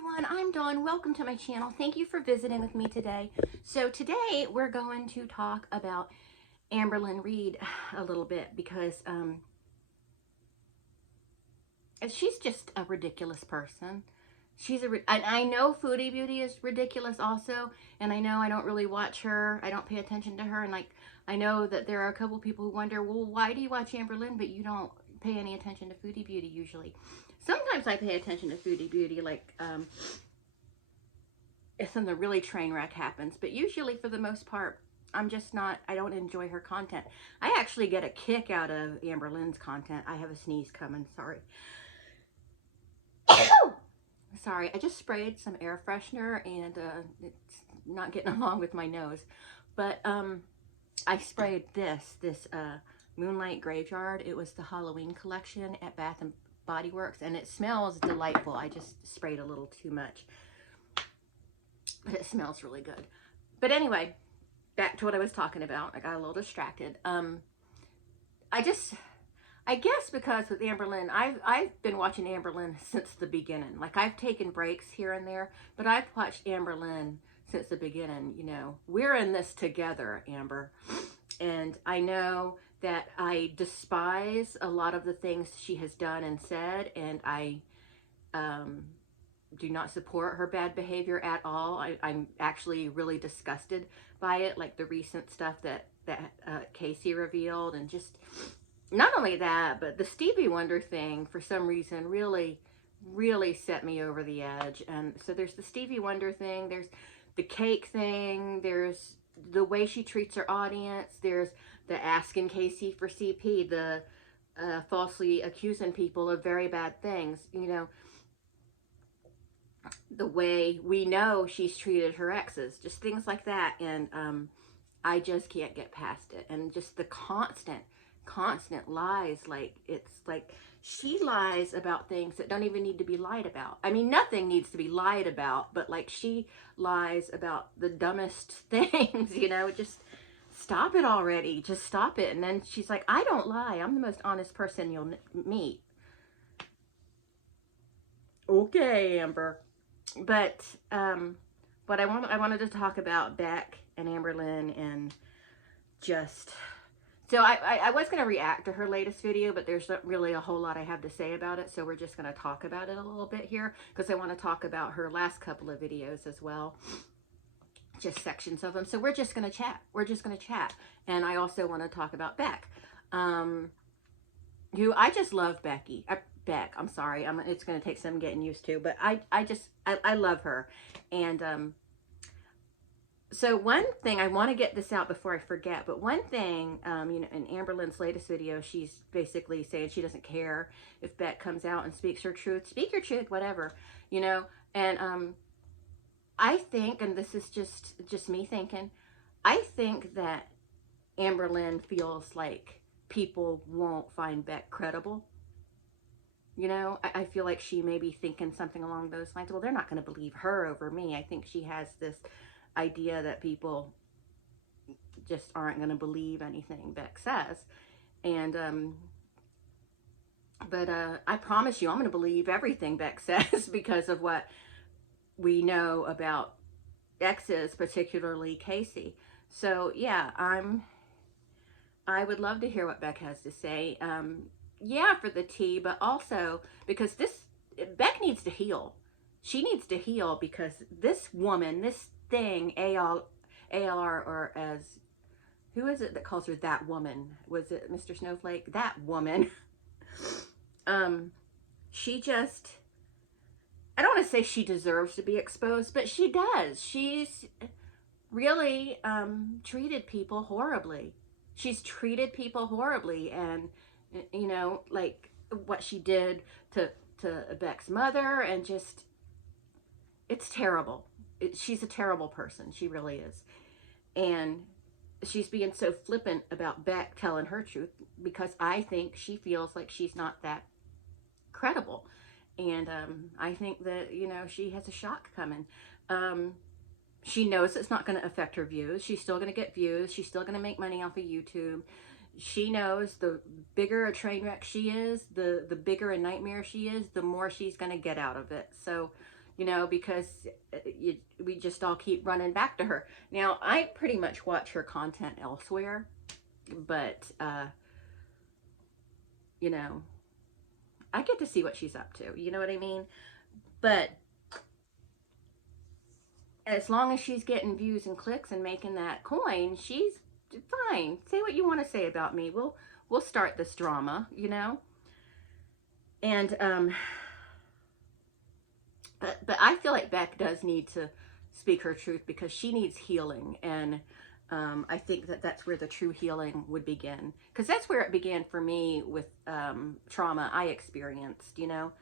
everyone, I'm Dawn. Welcome to my channel. Thank you for visiting with me today. So today we're going to talk about Amberlynn Reid a little bit because she's just a ridiculous person. I know Foodie Beauty is ridiculous also, and I know I don't really watch her. I don't pay attention to her, and I know that there are a couple people who wonder, well, why do you watch Amberlynn but you don't pay any attention to Foodie Beauty usually? Sometimes I pay attention to Foodie Beauty, like if something really train wreck happens, but usually for the most part, I don't enjoy her content. I actually get a kick out of Amberlynn's content. I have a sneeze coming, sorry. Sorry, I just sprayed some air freshener and it's not getting along with my nose. But I sprayed this Moonlight Graveyard. It was the Halloween collection at Bath and Body Works, and it smells delightful. I just sprayed a little too much, but it smells really good. But anyway, back to what I was talking about. I got a little distracted. I guess because with Amberlynn, I've been watching Amberlynn since the beginning. Like, I've taken breaks here and there, but I've watched Amberlynn since the beginning. You know, we're in this together, Amber. And I know that I despise a lot of the things she has done and said, and I do not support her bad behavior at all. I'm actually really disgusted by it, like the recent stuff that Casey revealed, and just not only that, but the Stevie Wonder thing for some reason really set me over the edge. And so there's the Stevie Wonder thing, there's the cake thing, there's the way she treats her audience, there's the asking Casey for CP, the falsely accusing people of very bad things, you know, the way we know she's treated her exes, just things like that. And I just can't get past it. And just the constant lies, like, it's like she lies about things that don't even need to be lied about. I mean, nothing needs to be lied about, but like, she lies about the dumbest things, you know. Just stop it already, just stop it. And then she's like, I don't lie, I'm the most honest person you'll meet. Okay, Amber. But I wanted to talk about Beck and Amberlynn, and just, so I was going to react to her latest video, but there's not really a whole lot I have to say about it, so we're just going to talk about it a little bit here, because I want to talk about her last couple of videos as well, just sections of them. So we're just going to chat. And I also want to talk about Beck, who I just love. Beck, I'm sorry, it's going to take some getting used to, but I love her. And so one thing, I want to get this out before I forget, but one thing, you know, in Amberlynn's latest video, she's basically saying she doesn't care if Beck comes out and speaks her truth. Speak your truth, whatever, you know. And I think, and this is just me thinking, I think that Amberlynn feels like people won't find Beck credible. You know, I feel like she may be thinking something along those lines. Well, they're not going to believe her over me. I think she has this idea that people just aren't going to believe anything Beck says. And, but I promise you, I'm going to believe everything Beck says because of what we know about exes, particularly Casey. So, yeah, I would love to hear what Beck has to say. Yeah, for the tea, but also because Beck needs to heal. She needs to heal because this woman, this thing, ALR, or as, who is it that calls her that woman? Was it Mr. Snowflake? That woman. She just, I don't want to say she deserves to be exposed, but she does. She's really treated people horribly. She's treated people horribly, and you know, like what she did to Beck's mother, and just, it's terrible. She's a terrible person. She really is. And she's being so flippant about Beck telling her truth because I think she feels like she's not that credible. And I think that, you know, she has a shock coming. She knows it's not going to affect her views. She's still going to get views. She's still going to make money off of YouTube. She knows the bigger a train wreck she is, the bigger a nightmare she is, the more she's going to get out of it. So, you know, because we just all keep running back to her. Now, I pretty much watch her content elsewhere, but, you know, I get to see what she's up to, you know what I mean? But as long as she's getting views and clicks and making that coin, she's fine. Say what you want to say about me. We'll start this drama, you know? And, but I feel like Beck does need to speak her truth because she needs healing. And I think that that's where the true healing would begin. Because that's where it began for me with trauma I experienced, you know?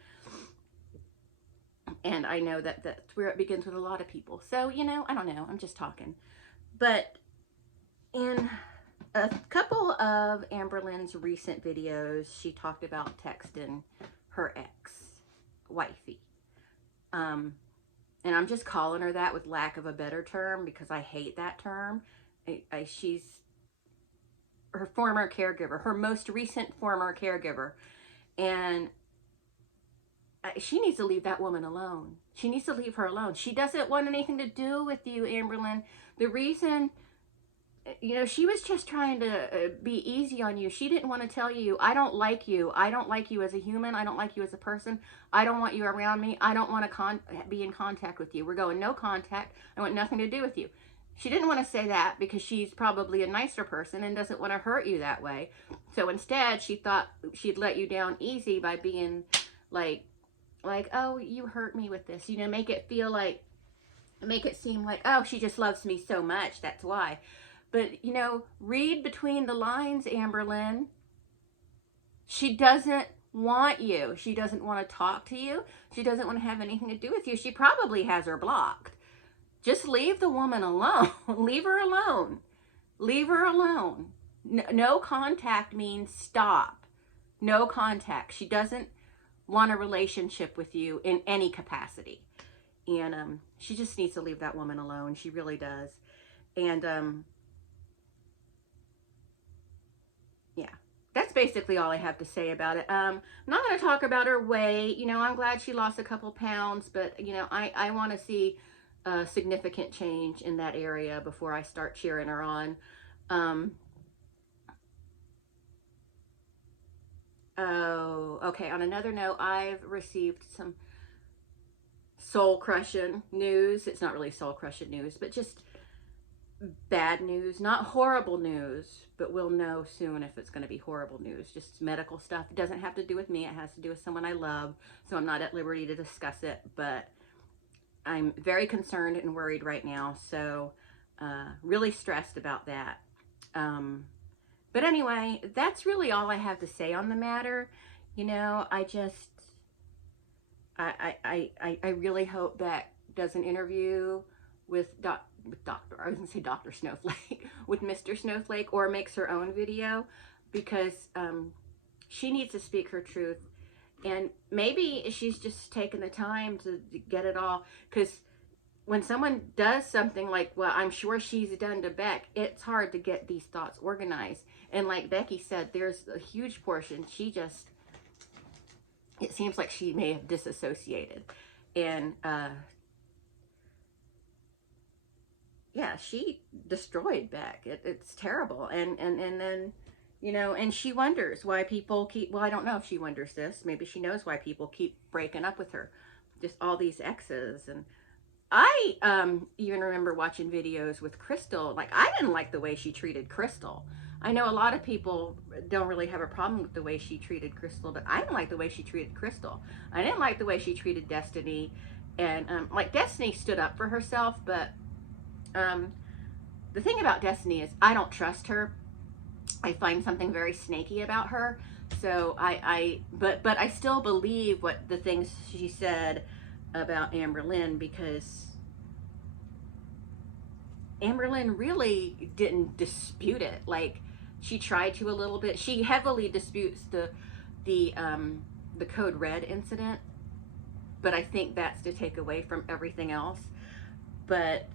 And I know that that's where it begins with a lot of people. So, you know, I don't know. I'm just talking. But in a couple of Amberlynn's recent videos, she talked about texting her ex-wifey. And I'm just calling her that with lack of a better term because I hate that term. She's her former caregiver, her most recent former caregiver. And she needs to leave that woman alone. She needs to leave her alone. She doesn't want anything to do with you, Amberlynn. The reason, you know, she was just trying to be easy on you. She didn't want to tell you, I don't like you. I don't like you as a human. I don't like you as a person. I don't want you around me. I don't want to be in contact with you. We're going no contact. I want nothing to do with you. She didn't want to say that because she's probably a nicer person and doesn't want to hurt you that way. So instead, she thought she'd let you down easy by being like, oh, you hurt me with this. You know, make it seem like, oh, she just loves me so much. That's why. But, you know, read between the lines, Amberlynn. She doesn't want you. She doesn't want to talk to you. She doesn't want to have anything to do with you. She probably has her blocked. Just leave the woman alone. Leave her alone. Leave her alone. No contact means stop. No contact. She doesn't want a relationship with you in any capacity. And she just needs to leave that woman alone. She really does. And yeah, that's basically all I have to say about it. I'm not going to talk about her weight. You know, I'm glad she lost a couple pounds, but, you know, I want to see a significant change in that area before I start cheering her on. Oh, okay. On another note, I've received some soul-crushing news. It's not really soul-crushing news, but just bad news. Not horrible news, but we'll know soon if it's going to be horrible news. Just medical stuff. It doesn't have to do with me. It has to do with someone I love, so I'm not at liberty to discuss it, but I'm very concerned and worried right now, so really stressed about that. But anyway, that's really all I have to say on the matter. You know, I really hope Beck does an interview with I was going to say Dr. Snowflake, with Mr. Snowflake, or makes her own video, because she needs to speak her truth. And maybe she's just taking the time to get it all, because when someone does something like what I'm sure she's done to Beck, it's hard to get these thoughts organized. And like Becky said, there's a huge portion it seems like she may have disassociated. And yeah, she destroyed Beck. It's terrible. And then, you know, and she wonders why people keep, well, I don't know if she wonders this. Maybe she knows why people keep breaking up with her. Just all these exes. And I even remember watching videos with Crystal. Like, I didn't like the way she treated Crystal. I know a lot of people don't really have a problem with the way she treated Crystal, but I didn't like the way she treated Crystal. I didn't like the way she treated Destiny. And like, Destiny stood up for herself, but the thing about Destiny is I don't trust her. I find something very snaky about her. So but I still believe what the things she said about Amberlynn, because Amberlynn really didn't dispute it. Like, she tried to a little bit. She heavily disputes the Code Red incident, but I think that's to take away from everything else. But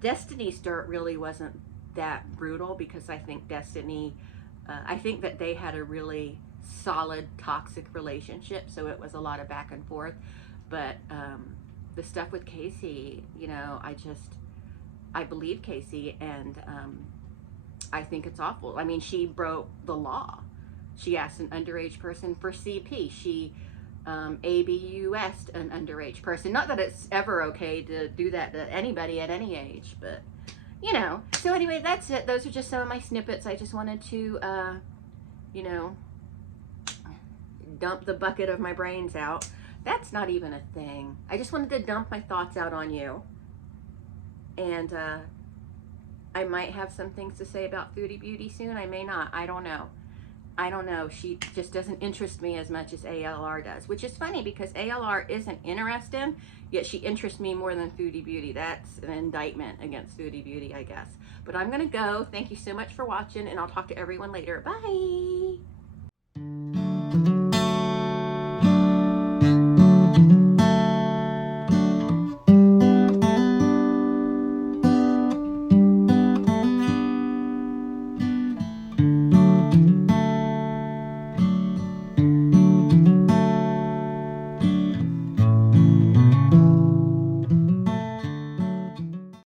Destiny's dirt really wasn't that brutal, because I think Destiny, I think that they had a really solid toxic relationship, so it was a lot of back and forth. But the stuff with Casey, you know, I believe Casey, and I think it's awful. I mean, she broke the law. She asked an underage person for CP. She ABUS'd an underage person. Not that it's ever okay to do that to anybody at any age, but you know. So anyway, that's it. Those are just some of my snippets. I just wanted to, you know, dump the bucket of my brains out. That's not even a thing. I just wanted to dump my thoughts out on you. And I might have some things to say about Foodie Beauty soon. I may not. I don't know. I don't know. She just doesn't interest me as much as ALR does, which is funny because ALR isn't interested, yet she interests me more than Foodie Beauty. That's an indictment against Foodie Beauty, I guess. But I'm going to go. Thank you so much for watching, and I'll talk to everyone later. Bye!